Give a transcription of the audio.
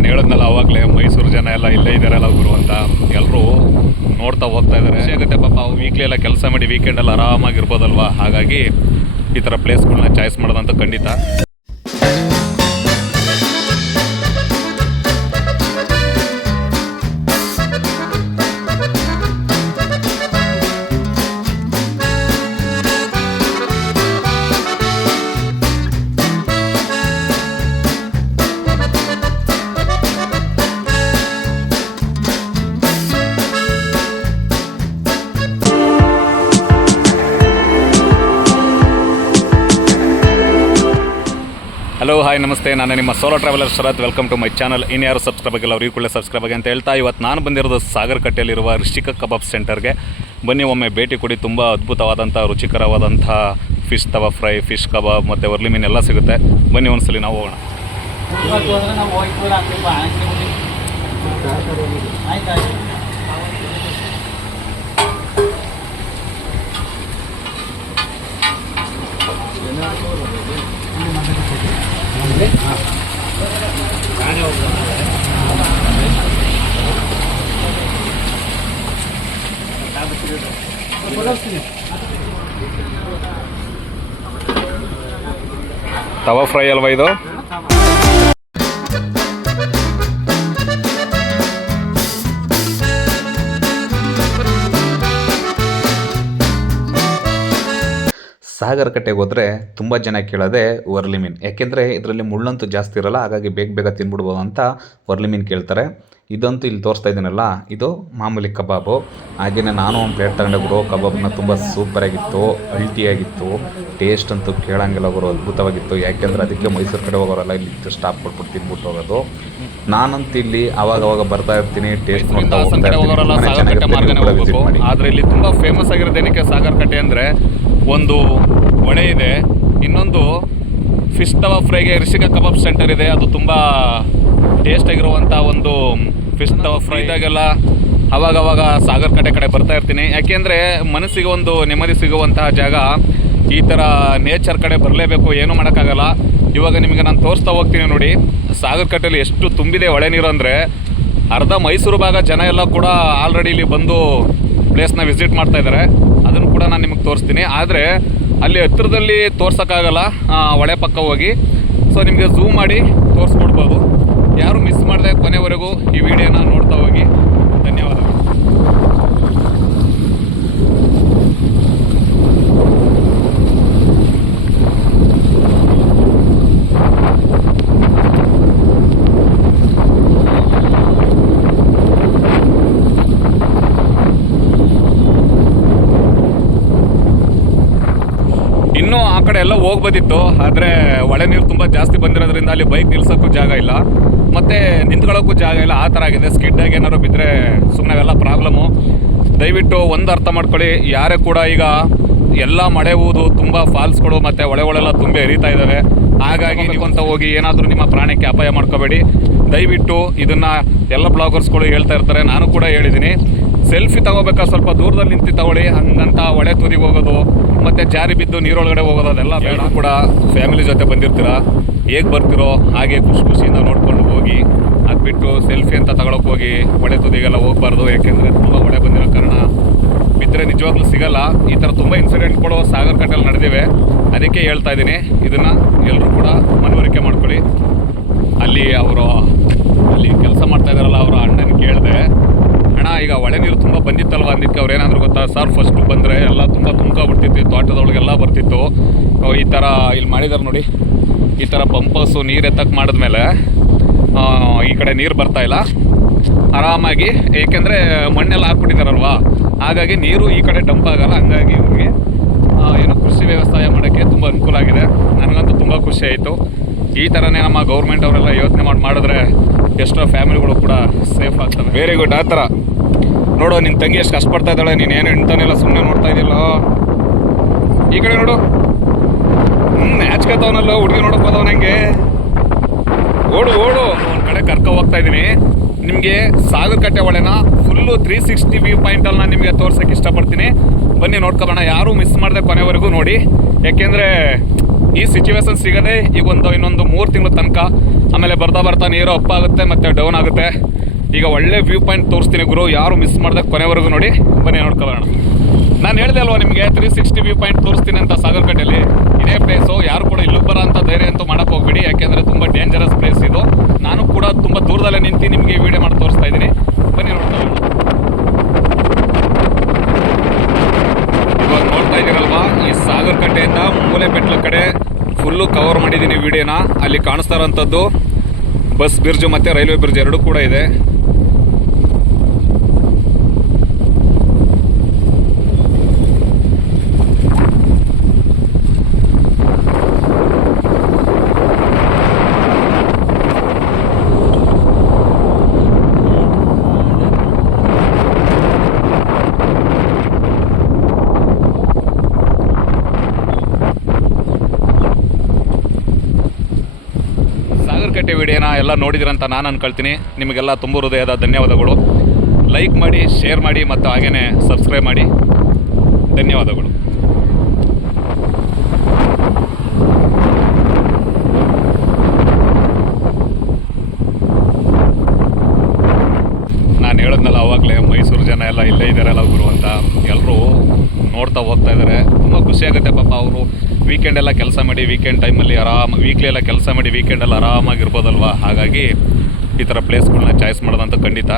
ನಾನು ಹೇಳಿದ್ನಲ್ಲ ಅವಾಗಲೇ ಮೈಸೂರು ಜನ ಎಲ್ಲ ಇಲ್ಲೇ ಇದ್ದಾರಲ್ಲ ಗುರು ಅಂತ ಎಲ್ಲರೂ ನೋಡ್ತಾ ಹೋಗ್ತಾ ಇದ್ದಾರೆ. ಖುಷಿ ಆಗುತ್ತೆ ಪಾಪ. ವೀಕ್ಲಿ ಎಲ್ಲ ಕೆಲಸ ಮಾಡಿ ವೀಕೆಂಡಲ್ಲಿ ಆರಾಮಾಗಿರ್ಬೋದಲ್ವ, ಹಾಗಾಗಿ ಈ ಥರ ಪ್ಲೇಸ್ಗಳನ್ನ ಚಾಯ್ಸ್ ಮಾಡೋದಂತ ಖಂಡಿತ. ಹಲೋ ಹಾಯ್ ನಮಸ್ತೆ, ನಾನು ನಿಮ್ಮ solo traveller Sharath. Welcome to my channel. ಇನ್ಯಾರು ಸಬ್ಸ್ಕ್ರೈಬ್ ಆಗಿಲ್ಲ ಅವ್ರಿಗೆ ಕೂಡಲೇ ಸಬ್ಸ್ಕ್ರೈಬ್ ಆಗಿ ಅಂತ ಹೇಳ್ತಾ, ಇವತ್ತು ನಾನು ಬಂದಿರೋದು ಸಾಗರಕಟ್ಟೆಯಲ್ಲಿರುವ ರಿಷಿಕ ಕಬಾಬ್ ಸೆಂಟರ್ಗೆ. ಬನ್ನಿ ಒಮ್ಮೆ ಭೇಟಿ ಕೊಡಿ. ತುಂಬ ಅದ್ಭುತವಾದಂಥ ರುಚಿಕರವಾದಂಥ ಫಿಶ್ ತವಾ ಫ್ರೈ, ಫಿಶ್ ಕಬಾಬ್ ಮತ್ತು ವರ್ಲಿ ಮೀನು ಎಲ್ಲ ಸಿಗುತ್ತೆ. ಬನ್ನಿ ಒಂದ್ಸಲಿ ನಾವು ಹೋಗೋಣ. ತವಾ ಫ್ರೈ ಅಲ್ವಾ ಇದು? ಸಾಗರಕಟ್ಟೆಗೆ ಹೋದರೆ ತುಂಬ ಜನ ಕೇಳೋದೆ ವರ್ಲಿ ಮೀನು. ಯಾಕೆಂದರೆ ಇದರಲ್ಲಿ ಮುಳ್ಳಂತೂ ಜಾಸ್ತಿ ಇರೋಲ್ಲ, ಹಾಗಾಗಿ ಬೇಗ ತಿನ್ಬಿಡ್ಬೋದು ಅಂತ ವರ್ಲಿ ಮೀನು ಕೇಳ್ತಾರೆ. ಇದಂತೂ ಇಲ್ಲಿ ತೋರಿಸ್ತಾ ಇದ್ದೀನಲ್ಲ, ಇದು ಮಾಮೂಲಿ ಕಬಾಬು. ಹಾಗೆಯೇ ನಾನು ಒಂದು ಪ್ಲೇಟ್ ತಗೊಂಡೆ ಗುರು. ಕಬಾಬ್ನ ತುಂಬ ಸೂಪರಾಗಿತ್ತು, ಅಲ್ಟಿಯಾಗಿತ್ತು. ಟೇಸ್ಟ್ ಅಂತೂ ಕೇಳಂಗಿಲ್ಲ ಗುರು, ಅದ್ಭುತವಾಗಿತ್ತು. ಯಾಕೆಂದರೆ ಅದಕ್ಕೆ ಮೈಸೂರು ಕಡೆ ಹೋಗೋರಲ್ಲ ಇಲ್ಲಿ ಸ್ಟಾಪ್ ಕೊಟ್ಬಿಟ್ಟು ತಿನ್ಬಿಟ್ಟು ಹೋಗೋದು. ನಾನಂತೂ ಇಲ್ಲಿ ಅವಾಗ ಬರ್ತಾ ಇರ್ತೀನಿ, ಟೇಸ್ಟ್ ನೋಡ್ತಾ ಹೋಗ್ತೀನಿ. ಆದರೆ ಇಲ್ಲಿ ತುಂಬ ಫೇಮಸ್ ಆಗಿರೋದು ಏನಕ್ಕೆ ಸಾಗರಕಟ್ಟೆ ಅಂದರೆ, ಒಂದು ಹೊಳೆ ಇದೆ, ಇನ್ನೊಂದು ಫಿಶ್ ತವಾ ಫ್ರೈಗೆ ರಿಷಿಕ ಕಬಾಬ್ ಸೆಂಟರ್ ಇದೆ. ಅದು ತುಂಬ ಟೇಸ್ಟಾಗಿರುವಂಥ ಒಂದು ಫಿಶ್ ತವಾ ಫ್ರೈ. ಇದಾಗೆಲ್ಲ ಅವಾಗವಾಗ ಸಾಗರಕಟ್ಟೆ ಕಡೆ ಬರ್ತಾ ಇರ್ತೀನಿ. ಯಾಕೆಂದರೆ ಮನಸ್ಸಿಗೆ ಒಂದು ನೆಮ್ಮದಿ ಸಿಗುವಂತಹ ಜಾಗ. ಈ ಥರ ನೇಚರ್ ಕಡೆ ಬರಲೇಬೇಕು, ಏನೂ ಮಾಡೋಕ್ಕಾಗಲ್ಲ. ಇವಾಗ ನಿಮಗೆ ನಾನು ತೋರಿಸ್ತಾ ಹೋಗ್ತೀನಿ ನೋಡಿ, ಸಾಗರಕಟ್ಟೆಯಲ್ಲಿ ಎಷ್ಟು ತುಂಬಿದೆ ಹೊಳೆ ನೀರು ಅಂದರೆ, ಅರ್ಧ ಮೈಸೂರು ಭಾಗ ಜನ ಎಲ್ಲ ಕೂಡ ಆಲ್ರೆಡಿ ಇಲ್ಲಿ ಬಂದು ಪ್ಲೇಸ್ನ ವಿಸಿಟ್ ಮಾಡ್ತಾ ಇದ್ದಾರೆ. ಅದನ್ನು ಕೂಡ ನಾನು ನಿಮಗೆ ತೋರಿಸ್ತೀನಿ. ಆದರೆ ಅಲ್ಲಿ ಹತ್ತಿರದಲ್ಲಿ ತೋರ್ಸೋಕ್ಕಾಗಲ್ಲ, ಹೊಳೆ ಪಕ್ಕ ಹೋಗಿ. ಸೊ ನಿಮಗೆ ಝೂಮ್ ಮಾಡಿ ತೋರಿಸ್ಕೊಡ್ಬೋದು. ಯಾರು ಮಿಸ್ ಮಾಡದೆ ಕೊನೆವರೆಗೂ ಈ ವಿಡಿಯೋನ ನೋಡ್ತಾ ಹೋಗಿ. ಧನ್ಯವಾದಗಳು. ಇನ್ನೂ ಆ ಕಡೆ ಎಲ್ಲ ಹೋಗ್ಬೋದಿತ್ತು, ಆದರೆ ಹೊಳೆ ನೀರು ತುಂಬ ಜಾಸ್ತಿ ಬಂದಿರೋದ್ರಿಂದ ಅಲ್ಲಿ ಬೈಕ್ ನಿಲ್ಸೋಕ್ಕೂ ಜಾಗ ಇಲ್ಲ, ಮತ್ತು ನಿಂತ್ಕೊಳ್ಳೋಕ್ಕೂ ಜಾಗ ಇಲ್ಲ. ಆ ಥರ ಆಗಿದೆ. ಸ್ಕಿಡ್ಡಾಗಿ ಏನಾದ್ರು ಬಿದ್ದರೆ ಸುಮ್ಮನೆ ಅವೆಲ್ಲ ಪ್ರಾಬ್ಲಮ್ಮು. ದಯವಿಟ್ಟು ಒಂದು ಅರ್ಥ ಮಾಡ್ಕೊಳ್ಳಿ, ಯಾರೇ ಕೂಡ ಈಗ ಎಲ್ಲ ಮಳೆ ಊದು ತುಂಬ ಫಾಲ್ಸ್ಗಳು ಮತ್ತು ಹೊಳೆಗಳೆಲ್ಲ ತುಂಬ ಹರಿತಾ ಇದ್ದಾವೆ. ಹಾಗಾಗಿ ನೀವಂತ ಹೋಗಿ ಏನಾದರೂ ನಿಮ್ಮ ಪ್ರಾಣಕ್ಕೆ ಅಪಾಯ ಮಾಡ್ಕೋಬೇಡಿ. ದಯವಿಟ್ಟು ಇದನ್ನು ಎಲ್ಲ ಬ್ಲಾಗರ್ಸ್ಗಳು ಹೇಳ್ತಾ ಇರ್ತಾರೆ, ನಾನು ಕೂಡ ಹೇಳಿದ್ದೀನಿ. ಸೆಲ್ಫಿ ತಗೋಬೇಕಾ ಸ್ವಲ್ಪ ದೂರದಲ್ಲಿ ನಿಂತು ತಗೊಳ್ಳಿ, ಹಂಗಂತ ಹೊಳೆ ತುದಿಗೆ ಹೋಗೋದು ಮತ್ತು ಜಾರಿ ಬಿದ್ದು ನೀರೊಳಗಡೆ ಹೋಗೋದು ಅದೆಲ್ಲ ಬೇಡ. ಕೂಡ ಫ್ಯಾಮಿಲಿ ಜೊತೆ ಬಂದಿರ್ತೀರ, ಹೇಗೆ ಬರ್ತಿರೋ ಹಾಗೆ ಖುಷಿಯಿಂದ ನೋಡ್ಕೊಂಡು ಹೋಗಿ. ಅದು ಬಿಟ್ಟು ಸೆಲ್ಫಿ ಅಂತ ತಗೊಳಕ್ಕೆ ಹೋಗಿ ಹೊಳೆ ತುದಿಗೆಲ್ಲ ಹೋಗಬಾರ್ದು. ಯಾಕೆಂದರೆ ತುಂಬ ಹೊಳೆ ಬಂದಿರೋ ಕಾರಣ ಬಿದ್ದರೆ ನಿಜವಾಗ್ಲೂ ಸಿಗಲ್ಲ. ಈ ಥರ ತುಂಬ ಇನ್ಸಿಡೆಂಟ್ಗಳು ಸಾಗರಕಟ್ಟೆಯಲ್ಲಿ ನಡೆದಿವೆ. ಅದಕ್ಕೆ ಹೇಳ್ತಾ ಇದ್ದೀನಿ, ಇದನ್ನು ಎಲ್ಲರೂ ಕೂಡ ಮನವರಿಕೆ ಮಾಡ್ಕೊಳ್ಳಿ. ಅಲ್ಲಿ ಕೆಲಸ ಮಾಡ್ತಾ ಇದ್ದಾರಲ್ಲ, ಅವರ ಅಣ್ಣನ ಕೇಳಿದೆ, ಅಣ್ಣ ಈಗ ಹೊಳೆ ನೀರು ತುಂಬ ಬಂದಿತ್ತಲ್ವ ಅಂದಿದ್ದಕ್ಕೆ ಅವ್ರು ಏನಾದರೂ ಗೊತ್ತಾ ಸರ್, ಫಸ್ಟು ಬಂದರೆ ಎಲ್ಲ ತುಂಬ ತುಂಬ್ಕೊಬಿಡ್ತಿತ್ತು, ತೋಟದೊಳಗೆಲ್ಲ ಬರ್ತಿತ್ತು. ಈ ಥರ ಇಲ್ಲಿ ಮಾಡಿದ್ದಾರೆ ನೋಡಿ, ಈ ಥರ ಪಂಪರ್ಸು ನೀರು ಎತ್ತಕ್ಕೆ ಮಾಡಿದ್ಮೇಲೆ ಈ ಕಡೆ ನೀರು ಬರ್ತಾಯಿಲ್ಲ ಆರಾಮಾಗಿ. ಏಕೆಂದರೆ ಮಣ್ಣೆಲ್ಲ ಹಾಕ್ಬಿಟ್ಟಿದ್ದಾರಲ್ವ, ಹಾಗಾಗಿ ನೀರು ಈ ಕಡೆ ಡಂಪ್ ಆಗೋಲ್ಲ. ಹಂಗಾಗಿ ಇವ್ರಿಗೆ ಏನು ಕೃಷಿ ವ್ಯವಸಾಯ ಮಾಡೋಕ್ಕೆ ತುಂಬ ಅನುಕೂಲ ಆಗಿದೆ. ನನಗಂತೂ ತುಂಬ ಖುಷಿ ಆಯಿತು. ಈ ಥರನೇ ನಮ್ಮ ಗೌರ್ಮೆಂಟ್ ಅವರೆಲ್ಲ ಯೋಚನೆ ಮಾಡಿದ್ರೆ ಎಷ್ಟೋ ಫ್ಯಾಮಿಲಿಗಳು ಕೂಡ ಸೇಫ್ ಆಗ್ತವೆ. Very good. ಆ ಥರ ನೋಡು, ನಿನ್ನ ತಂಗಿ ಎಷ್ಟು ಕಷ್ಟಪಡ್ತಾ ಇದ್ದಾಳೆ, ನೀನೇನು ಹೆಣ್ತಾನೆಲ್ಲ ಸುಮ್ಮನೆ ನೋಡ್ತಾ ಇದ್ದಿಲ್ಲ. ಈ ಕಡೆ ನೋಡು, ನ್ಯಾಚ್ಕತ್ತವನಲ್ಲ ಹುಡುಗಿ ನೋಡೋಕೆ ಹೋದವ. ನನಗೆ ಓಡು ಒಂದು ಕಡೆ ಕರ್ಕೊ ಹೋಗ್ತಾ ಇದ್ದೀನಿ. ನಿಮಗೆ ಸಾಗರಕಟ್ಟೆ ಹೊಳೆನ ಫುಲ್ಲು 360 ವ್ಯೂ ಪಾಯಿಂಟಲ್ಲಿ ನಾನು ನಿಮಗೆ ತೋರ್ಸೋಕ್ಕೆ ಇಷ್ಟಪಡ್ತೀನಿ. ಬನ್ನಿ ನೋಡ್ಕೊಬೋಣ. ಯಾರೂ ಮಿಸ್ ಮಾಡದೆ ಕೊನೆವರೆಗೂ ನೋಡಿ. ಯಾಕೆಂದರೆ ಈ ಸಿಚುವೇಶನ್ ಸಿಗೋದೇ ಈಗ ಇನ್ನೊಂದು 3 ತಿಂಗಳ ತನಕ. ಆಮೇಲೆ ಬರ್ತಾ ಬರ್ತಾ ನೀರು ಅಪ್ ಆಗುತ್ತೆ ಮತ್ತು ಡೌನ್ ಆಗುತ್ತೆ. ಈಗ ಒಳ್ಳೆ ವ್ಯೂ ಪಾಯಿಂಟ್ ತೋರಿಸ್ತೀನಿ ಗುರು, ಯಾರು ಮಿಸ್ ಮಾಡಿದೆ ಕೊನೆವರೆಗೂ ನೋಡಿ. ಬನ್ನಿ ನೋಡ್ಕೊಳ್ಳೋಣ. ನಾನು ಹೇಳಿದೆ ಅಲ್ವಾ ನಿಮಗೆ 360 ವ್ಯೂ ಪಾಯಿಂಟ್ ತೋರಿಸ್ತೀನಿ ಅಂತ ಸಾಗರಕಟ್ಟೆಯಲ್ಲಿ. ಇದೇ ಪ್ಲೇಸು. ಯಾರು ಕೂಡ ಇಲ್ಲಿಗೆ ಬರೋ ಅಂತ ಧೈರ್ಯ ಅಂತೂ ಮಾಡೋಕ್ಕೆ ಹೋಗ್ಬಿಡಿ, ಯಾಕೆಂದರೆ ತುಂಬ ಡೇಂಜರಸ್ ಪ್ಲೇಸ್ ಇದು. ನಾನು ಕೂಡ ತುಂಬ ದೂರದಲ್ಲೇ ನಿಂತು ನಿಮಗೆ ವಿಡಿಯೋ ಮಾಡಿ ತೋರಿಸ್ತಾ ಇದ್ದೀನಿ. ಬನ್ನಿ ನೋಡ್ಕೊಳ್ಳೋಣ. ಇವಾಗ ನೋಡ್ತಾ ಇದ್ದೀರಲ್ವಾ, ಈ ಸಾಗರಕಟ್ಟೆಯಿಂದ ಮೂಲೆಬೆಟ್ಲ ಕಡೆ ಫುಲ್ಲು ಕವರ್ ಮಾಡಿದ್ದೀನಿ ವಿಡಿಯೋನ. ಅಲ್ಲಿ ಕಾಣಿಸ್ತಾ ಇರೋಂಥದ್ದು ಬಸ್ ಬ್ರಿಡ್ಜು ಮತ್ತು ರೈಲ್ವೆ ಬ್ರಿಡ್ಜ್ ಎರಡೂ ಕೂಡ ಇದೆ. ಸಾಗರಕಟ್ಟೆ ವಿಡಿಯೋನ ಎಲ್ಲ ನೋಡಿದ್ರಂತ ನಾನು ಅನ್ಕೊಳ್ತೀನಿ. ನಿಮಗೆಲ್ಲ ತುಂಬ ಹೃದಯದ ಧನ್ಯವಾದಗಳು. ಲೈಕ್ ಮಾಡಿ, ಶೇರ್ ಮಾಡಿ ಮತ್ತು ಹಾಗೆಯೇ ಸಬ್ಸ್ಕ್ರೈಬ್ ಮಾಡಿ. ಧನ್ಯವಾದಗಳು. ನಾನು ಹೇಳಿದ್ನಲ್ಲ ಆವಾಗಲೇ, ಮೈಸೂರು ಜನ ಎಲ್ಲ ಇಲ್ಲೇ ಇದ್ದಾರಲ್ಲ ಗುರು ಅಂತ. ಎಲ್ಲರೂ ನೋಡ್ತಾ ಹೋಗ್ತಾ ಇದ್ದಾರೆ. ತುಂಬ ಖುಷಿಯಾಗುತ್ತೆ ಪಾಪ. ಅವರು ವೀಕೆಂಡ್ ಎಲ್ಲ ಕೆಲಸ ಮಾಡಿ, ವೀಕೆಂಡ್ ಟೈಮಲ್ಲಿ ವೀಕ್ಲಿ ಎಲ್ಲ ಕೆಲಸ ಮಾಡಿ ವೀಕೆಂಡಲ್ಲಿ ಆರಾಮಾಗಿರ್ಬೋದಲ್ವ. ಹಾಗಾಗಿ ಈ ಥರ ಪ್ಲೇಸ್ಗಳನ್ನ ಚಾಯ್ಸ್ ಮಾಡೋದಂತ ಖಂಡಿತ.